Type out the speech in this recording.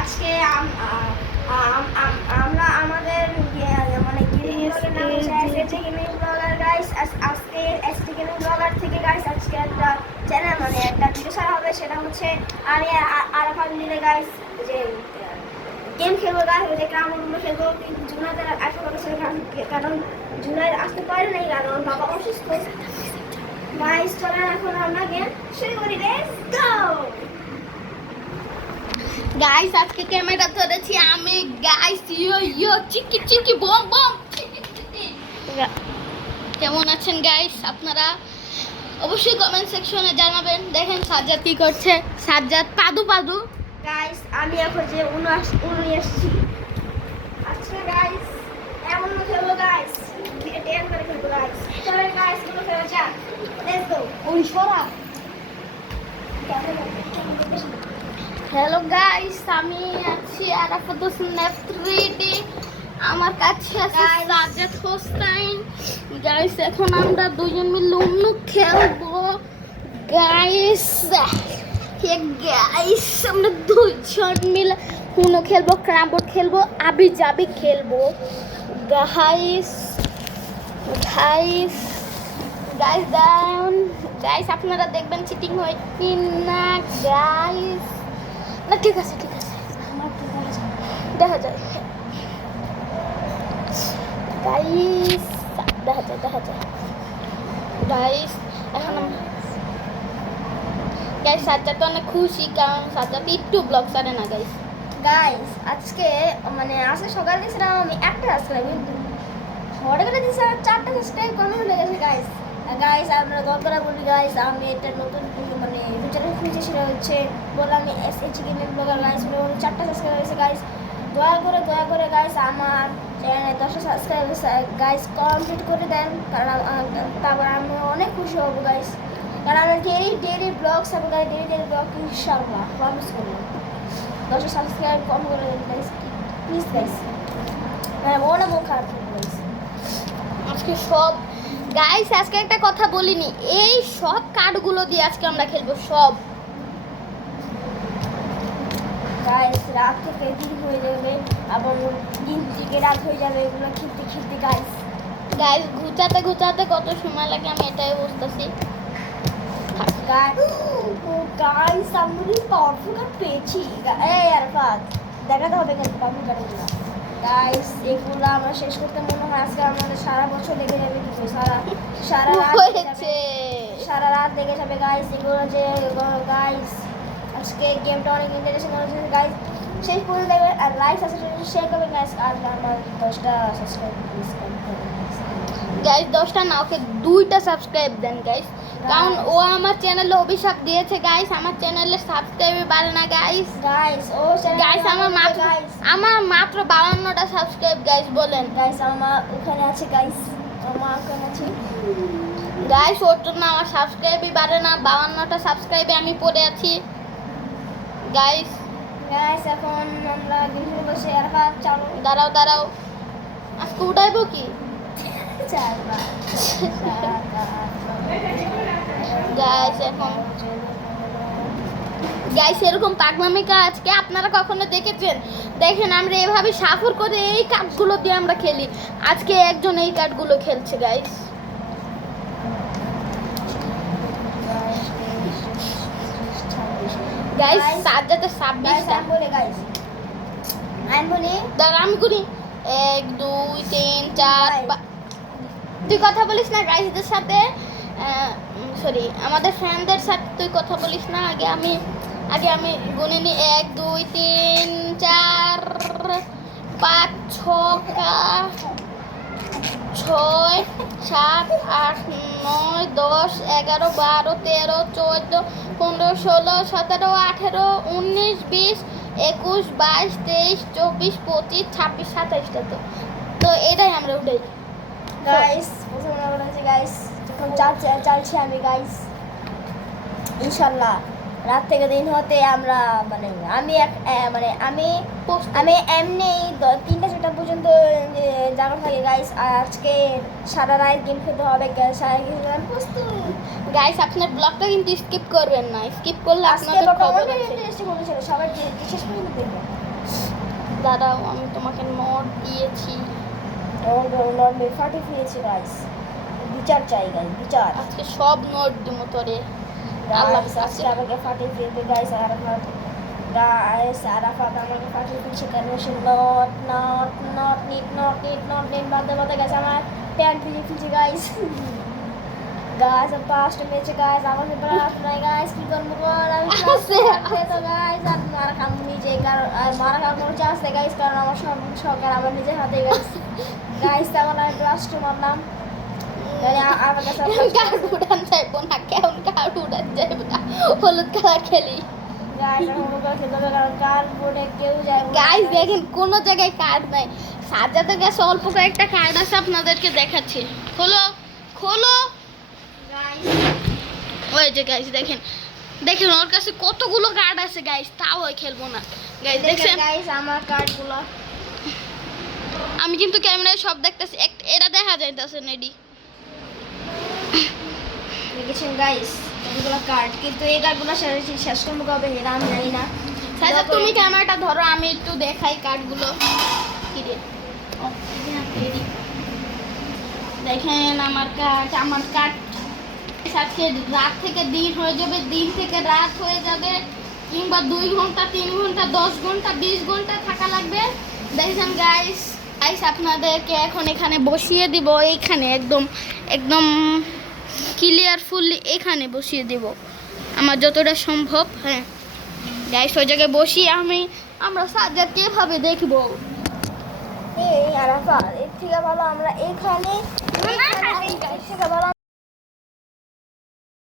আজকে আমরা আমাদের ইয়ে- মানে আজকে S A T gaming blogger থেকে গাইস আজকে একটা চ্যানেল মানে একটা ভিডিও ছাড়া হবে সেটা হচ্ছে আমি আর- আরাফাত মিলে গাইস যে গেম খেলব গাইস ওই যে গ্রামগুলো খেলব কিন্তু জুনাদের আসতে পারছে কারণ- কারণ আসতে পারে নাই কারণ বাবা অসুস্থ। গাইস চলেন এখন আমরা গেম শুরু করি লেটস গো গাইস আজকে ক্যামেরা ধরেছি আমি। গাইস ইয়ো ইয়ো চিকি চিকি বম বম। কেমন আছেন গাইস আপনারা অবশ্যই কমেন্ট সেকশনে জানাবেন। দেখেন সাজ্জাদ কি করছে। সাজ্জাদ পাদু পাদু। গাইস আমি এখন যে উনু আস- উনু এসছি। আচ্ছা গাইস এমন খেলব গাইস টেন করে খেলব গাইস চলে গাইস কোনো খেলা যাক। লেটস গো উন সরা। হ্যালো গাইস আমি আছি আরাফাত হোসেন থ্রিডি আমার কাছে আছে. সাজ্জাদ হোসেন গাইস এখন আমরা দুজন মিলে অন্য খেলব। গাইস কে গাইস আমরা দুজন মিলে উনো খেলব ক্রামবোর্ড খেলব আবি যাবি খেলব। Guys guys guys down guys আপনারা দেখবেন চিটিং হয় কি না গাইস না, ঠিক আছে ঠিক আছে। দেখা যায় গাইস দেখা যায় দেখা যায়। গাইস এখন গাইস সাজ্জা তো অনেক খুশি, কারণ সাজ্জা তো একটু ব্লগ ছাড়ে না গাইস গাইস আজকে মানে আজকে সকালে দিয়েছিলাম আমি একটা সাবস্ক্রাইব কিন্তু হঠাৎ করে দিয়েছি আমার চারটা সাবস্ক্রাইব কমে হয়ে গেছে গাইস গাইস আমরা দরকার বলি গাইস আমি এটা নতুন মানে চ্যানেল খুঁজেছি সেটা হচ্ছে বললাম S H gaming blogger guys চারটা সাবস্ক্রাইব হয়েছে গাইস দয়া করে দয়া করে গাইস আমার চ্যানেলে দশটা সাবস্ক্রাইব গাইস কমপ্লিট করে দেন, কারণ তারপর আমি অনেক খুশি হব গাইস কারণ আমি ডেলি ডেলি ব্লগ সাবো গাইস ডেলি ডেলি ব্লগ ইনশাআল্লাহ প্রমিস করলাম দশটা সাবস্ক্রাইব কম করে দেন গাইস প্লিজ গাইস মানে মনে খারাপ গাইস আজকে সব গাইস আজকে একটা কথা বলিনি। এই সব কার্ডগুলো দিয়ে আজকে আমরা খেলব সব। গাইস রাত থেকে দিন হয়ে যাবে আবার দিন থেকে রাত হয়ে যাবে এগুলো খেলতে খেলতে গাইস গাইস ঘুচাতে ঘুচাতে কত সময় লাগে আমি এটাই বুঝতেছি। গাইস আমি পাওয়ারফুল কার্ড পেয়েছি। এই আরফাত দেখাতে হবে কিন্তু পাওয়ারফুল কার্ডগুলো গাইস এগুলো আমরা শেষ করতে মনে হয় আজকে আমাদের সারা বছর লেগে যাবে কিন্তু সারা সারা হয়েছে? সারা রাত লেগে যাবে গাইস এগুলো যে গাইস আজকে গেমটা অনেক ইন্টারেস্টিং হয়েছে। গাইস শেষ পর্যন্ত দেখবেন আর লাইক সাবস্ক্রাইব শেয়ার করবেন গাইস আর আমার দশটা সাবস্ক্রাইব প্লিজ গাইস দশটা না ওকে দুইটা সাবস্ক্রাইব দেন গাইস কারণ ও আমার চ্যানেলে অভিশাপ দিয়েছে গাইস আমার চ্যানেলে সাবস্ক্রাইবে বাড়ে না গাইস গাইস ও গাইস আমার মাত্র আমার মাত্র বাউান্নটা সাবস্ক্রাইব গাইস বলেন। গাইস আমার ওখানে আছে গাইস আমার ওখানে আছে। গাইস ওর জন্য আমার সাবস্ক্রাইবই বাড়ে না বাউান্নটা সাবস্ক্রাইবে আমি পড়ে আছি। গাইস গাইস এখন আমরা গেম বসে আর চালু। দাঁড়াও দাঁড়াও। আজকে উঠাইবো কি? গাইস এখন গাইস এরকম পাগনামি কাজকে আপনারা কখনো দেখেছেন? দেখেন আমরা এভাবে সাফর করে এই কার্ডগুলো দিয়ে আমরা খেলি। আজকে একজন এই কার্ডগুলো খেলছে গাইস গাইস ছাব্বিশটা আমি বলি গাইস আমি বলি দাঁড়া আমি করি। এক দুই তিন চার তুই কথা বলিস না গাইসদের সাথে? সরি আমাদের ফ্রেন্ডদের সাথে তুই কথা বলিস না? আগে আমি আগে আমি গুনে নি। এক, দুই, তিন, চার, পাঁচ ছয়, সাত, আট, নয়, দশ, এগারো, বারো, তেরো, চোদ্দ, পনেরো, ষোলো, সতেরো, আঠেরো, উনিশ, বিশ, একুশ, বাইশ, তেইশ, চব্বিশ, পঁচিশ, ছাব্বিশ সাতাইশটা তো তো এটাই আমরা উঠে গাইস প্রথমে আমরা বলেছি গাইস যখন চালছি চালছি আমি গাইস ইনশাল্লাহ রাত থেকে দিন হতে আমরা মানে আমি এক মানে আমি আমি এমনি তিনটা চারটা পর্যন্ত জাগা থাকি গাইস আজকে সারা রাত গেম খেলতে হবে সারা গেম আমি প্রস্তুত। গাইস আপনার ব্লগটা কিন্তু স্কিপ করবেন না। স্কিপ করলে আপনাদের খবর সবাই যে- যে শেষ দাঁড়াও আমি তোমাকে নোট দিয়েছি। নর্মে ফাটে ফিরেছে গাইস বিচার চাই গাইস বিচার। আজকে সব নোট দিব তোরে। আল্লাহ গাইস আজকে আমাকে ফাটে ফিরবে গাইস আরাফাত। গাইস আরাফাত আমাকে ফাটে ফিরছে কেন? সে নট নট নট নিট নট নিট নট নিট বাদে বাদে গেছে আমার প্যান্ট ভিজে ফিরছে গাইস গাইস পাঁচটা মেয়েছে গাইস আমাকে ব্রাশ নাই গাইস কি করব বল? আমি তো গাইস আর মারা খাম নিজে কারণ আর মারা খাম চান্স গাইস কারণ আমার সব সরকার আমার নিজের হাতে গাইস গাইস তেমন আমি মারলাম আমার কাছে আর কার উড়ান যাইবো না কেমন কার উড়ান যাইবো না হলুদ খেলা খেলি গাইস দেখেন কোনো জায়গায় কার্ড নাই। সাজাতে গেছে অল্প কয়েকটা কার্ড আছে আপনাদেরকে দেখাচ্ছি। খোলো খোলো। ওই যে গাইস দেখেন। দেখেন ওর কাছে কতগুলো কার্ড আছে গাইস তাও খেলব না। গাইস দেখছেন? গাইস আমার কার্ডগুলো আমি কিন্তু ক্যামেরায় সব দেখতেছি। এটা দেখা যাইতেছে নেডি দেখেছেন গাইস এগুলো কার্ড কিন্তু এই কার্ডগুলো শেষ- শেষ করব কবে? এটা আমি জানি না। সাজা তুমি ক্যামেরাটা ধরো আমি একটু দেখাই কার্ডগুলো ready। দেখেন আমার কার্ড আমার কার্ড আজকে রাত থেকে দিন হয়ে যাবে দিন থেকে রাত হয়ে যাবে কিংবা দুই ঘণ্টা তিন ঘণ্টা দশ ঘণ্টা বিশ ঘণ্টা থাকা লাগবে। দেখেছেন গাইস গাইস আপনাদেরকে এখন এখানে বসিয়ে দিব। এইখানে একদম একদম ক্লিয়ারফুলি এখানে বসিয়ে দিব। আমার যতটা সম্ভব হ্যাঁ। গাইস ওই জায়গায় বসি আমি আমরা সাজ্জাদ কীভাবে দেখব? এই আরাফা এর থেকে ভালো আমরা এখানে